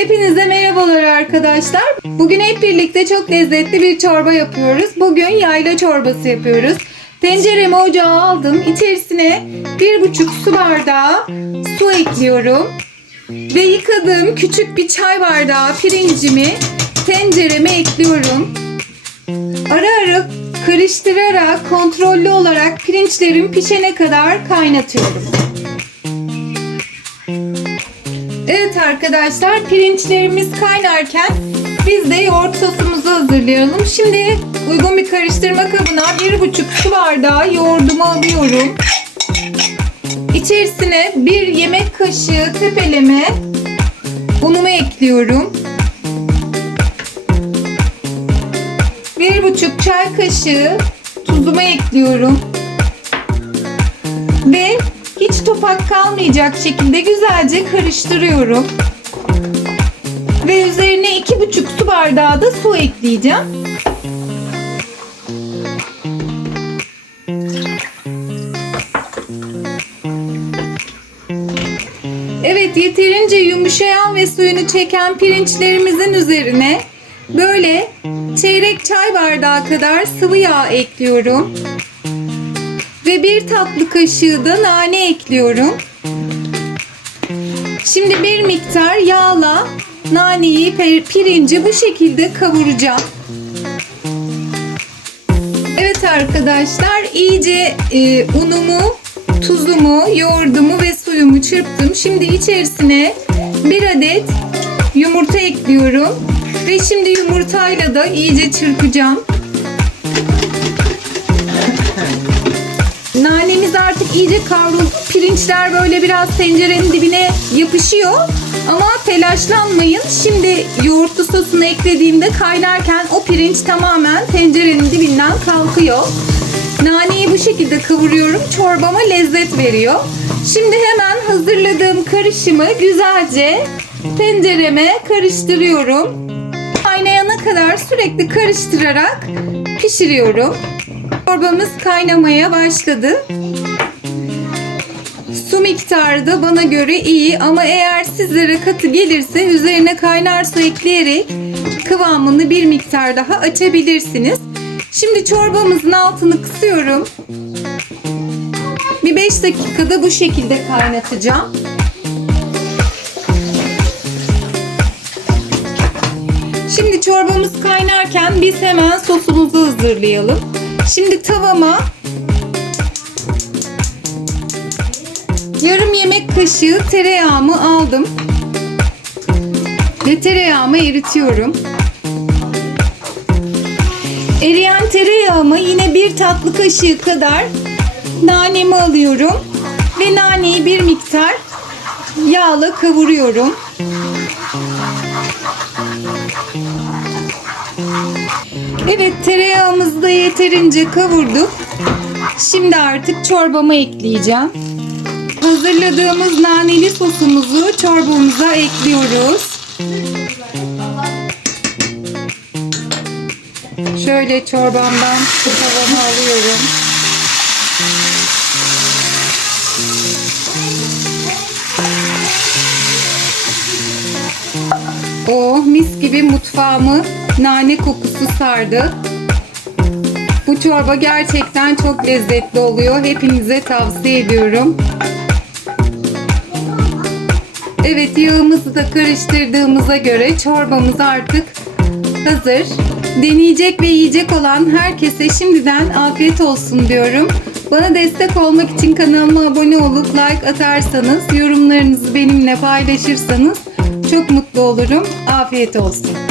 Hepinize merhabalar arkadaşlar. Bugün hep birlikte çok lezzetli bir çorba yapıyoruz. Bugün yayla çorbası yapıyoruz. Tenceremi ocağa aldım. İçerisine bir buçuk su bardağı su ekliyorum. Ve yıkadığım küçük bir çay bardağı pirincimi tencereme ekliyorum. Ara ara karıştırarak kontrollü olarak pirinçlerim pişene kadar kaynatıyorum. Evet arkadaşlar pirinçlerimiz kaynarken biz de yoğurt sosumuzu hazırlayalım. Şimdi uygun bir karıştırma kabına bir buçuk su bardağı yoğurdumu alıyorum. İçerisine bir yemek kaşığı tepeleme unumu ekliyorum. Bir buçuk çay kaşığı tuzumu ekliyorum. Ve topak kalmayacak şekilde güzelce karıştırıyorum. Ve üzerine iki buçuk su bardağı da su ekleyeceğim. Evet yeterince yumuşayan ve suyunu çeken pirinçlerimizin üzerine böyle çeyrek çay bardağı kadar sıvı yağ ekliyorum. Bir tatlı kaşığı da nane ekliyorum. Şimdi bir miktar yağla naneyi, pirinci bu şekilde kavuracağım. Evet arkadaşlar iyice e, unumu, tuzumu, yoğurdumu ve suyumu çırptım. Şimdi içerisine bir adet yumurta ekliyorum. Ve şimdi yumurtayla da iyice çırpacağım. İyice kavruldu. Pirinçler böyle biraz tencerenin dibine yapışıyor. Ama telaşlanmayın. Şimdi yoğurtlu sosunu eklediğimde kaynarken o pirinç tamamen tencerenin dibinden kalkıyor. Naneyi bu şekilde kavuruyorum. Çorbama lezzet veriyor. Şimdi hemen hazırladığım karışımı güzelce tencereme karıştırıyorum. Kaynayana kadar sürekli karıştırarak pişiriyorum. Çorbamız kaynamaya başladı. Miktarı da bana göre iyi ama eğer sizlere katı gelirse üzerine kaynar su ekleyerek kıvamını bir miktar daha açabilirsiniz. Şimdi çorbamızın altını kısıyorum. Bir 5 dakikada bu şekilde kaynatacağım. Şimdi çorbamız kaynarken biz hemen sosumuzu hazırlayalım. Şimdi tavama yarım yemek kaşığı tereyağımı aldım. Ve tereyağımı eritiyorum. Eriyen tereyağıma yine bir tatlı kaşığı kadar nanemi alıyorum. Ve naneyi bir miktar yağla kavuruyorum. Evet tereyağımızı da yeterince kavurduk. Şimdi artık çorbama ekleyeceğim. Hazırladığımız naneli sosumuzu çorbamıza ekliyoruz. Şöyle çorbamdan tavamı alıyorum. Oh mis gibi mutfağımı nane kokusu sardı. Bu çorba gerçekten çok lezzetli oluyor. Hepinize tavsiye ediyorum. Evet yağımızı da karıştırdığımıza göre çorbamız artık hazır. Deneyecek ve yiyecek olan herkese şimdiden afiyet olsun diyorum. Bana destek olmak için kanalıma abone olup like atarsanız, yorumlarınızı benimle paylaşırsanız çok mutlu olurum. Afiyet olsun.